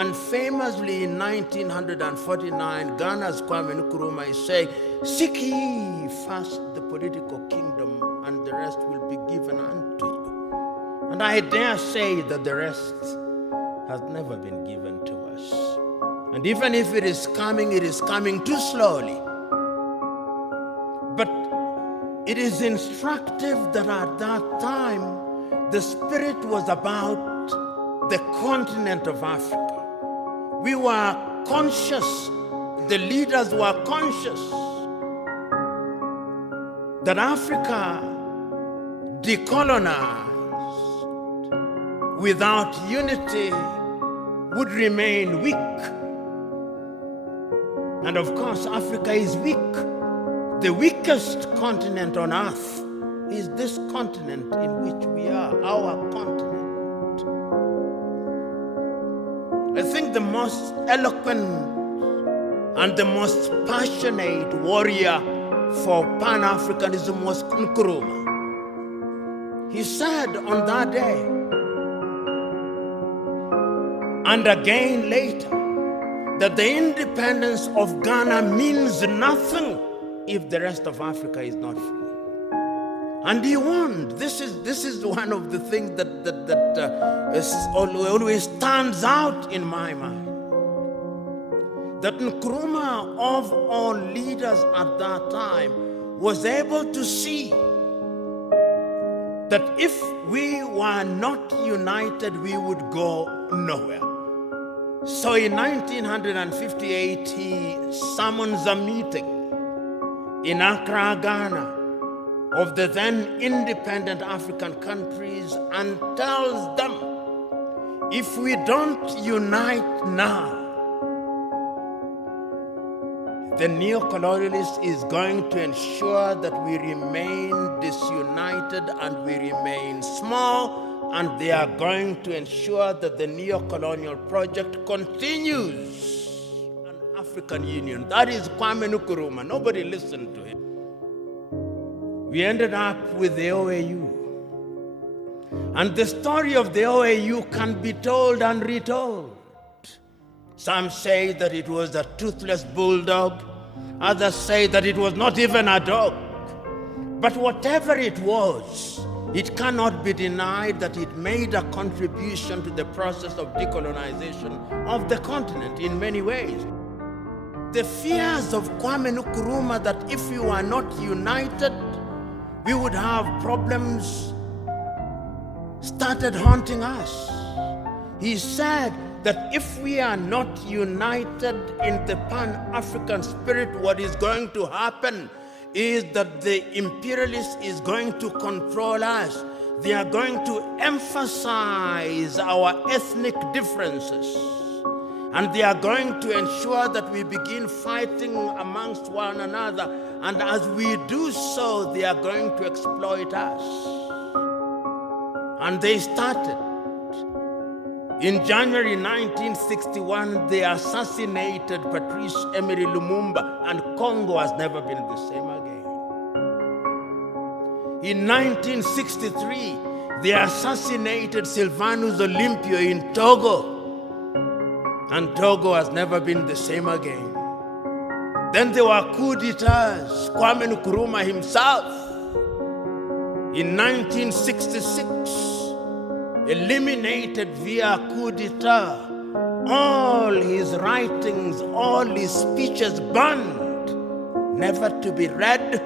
And famously in 1949, Ghana's Kwame Nkrumah is saying, "Seek ye first the political kingdom, and the rest will be given unto you." And I dare say that the rest has never been given to us. And even if it is coming too slowly. But it is instructive that at that time, the spirit was about the continent of Africa. We were conscious, the leaders were conscious that Africa decolonized without unity would remain weak. And of course, Africa is weak. The weakest continent on earth is this continent in which we are, our continent. I think the most eloquent and the most passionate warrior for Pan-Africanism was Nkrumah. He said on that day, and again later, that the independence of Ghana means nothing if the rest of Africa is not free. And he warned. This is one of the things that always stands out in my mind. That Nkrumah, of all leaders at that time, was able to see that if we were not united, we would go nowhere. So in 1958, he summons a meeting in Accra, Ghana, of the then independent African countries and tells them, if we don't unite now, the neo-colonialist is going to ensure that we remain disunited and we remain small, and they are going to ensure that the neo-colonial project continues. An African Union. That is Kwame Nkrumah. Nobody listened to him. We ended up with the OAU. And the story of the OAU can be told and retold. Some say that it was a toothless bulldog. Others say that it was not even a dog. But whatever it was, it cannot be denied that it made a contribution to the process of decolonization of the continent in many ways. The fears of Kwame Nkrumah that if we were not united, we would have problems started haunting us. He said that if we are not united in the Pan-African spirit, what is going to happen is that the imperialist is going to control us. They are going to emphasize our ethnic differences. And they are going to ensure that we begin fighting amongst one another. And as we do so, they are going to exploit us. And they started. In January 1961, they assassinated Patrice Emery Lumumba, and Congo has never been the same again. In 1963, they assassinated Sylvanus Olympio in Togo, and Togo has never been the same again. Then there were coup d'etats. Kwame Nkrumah himself, in 1966, eliminated via coup d'etat, all his writings, all his speeches banned, never to be read,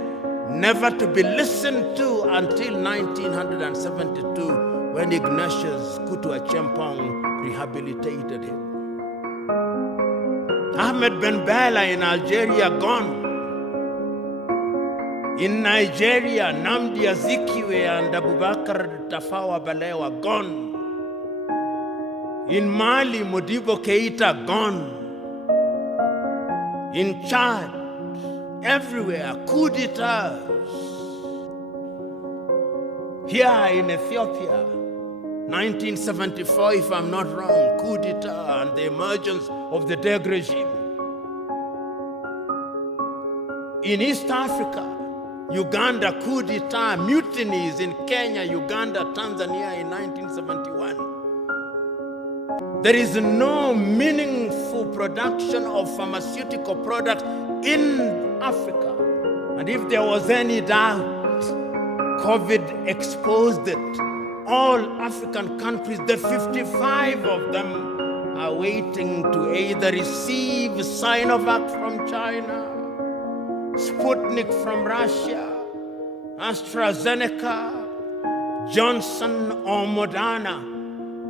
never to be listened to until 1972, when Ignatius Kutu Acheampong rehabilitated him. Ahmed Ben Bella in Algeria, gone. In Nigeria, Nnamdi Azikiwe and Abubakar Tafawa Balewa, gone. In Mali, Modibo Keita, gone. In Chad, everywhere, coup d'etats. Here in Ethiopia, 1974, if I'm not wrong, coup d'etat and the emergence of the Deg regime. In East Africa, Uganda, coup d'etat, mutinies in Kenya, Uganda, Tanzania in 1971. There is no meaningful production of pharmaceutical products in Africa. And if there was any doubt, COVID exposed it. All African countries, the 55 of them, are waiting to either receive Sinovac from China, Sputnik from Russia, AstraZeneca, Johnson or Moderna.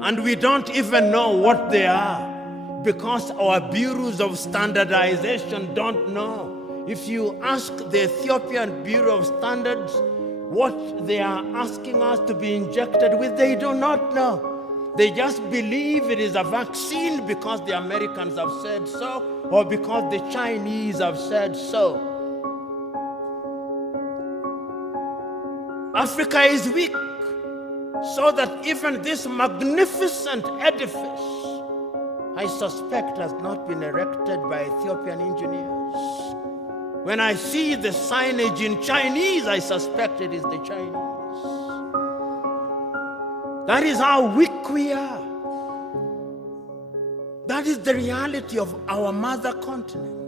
And we don't even know what they are because our bureaus of standardization don't know. If you ask the Ethiopian Bureau of Standards what they are asking us to be injected with, they do not know. They just believe it is a vaccine because the Americans have said so or because the Chinese have said so. Africa is weak, so that even this magnificent edifice, I suspect, has not been erected by Ethiopian engineers. When I see the signage in Chinese, I suspect it is the Chinese. That is how weak we are. That is the reality of our mother continent.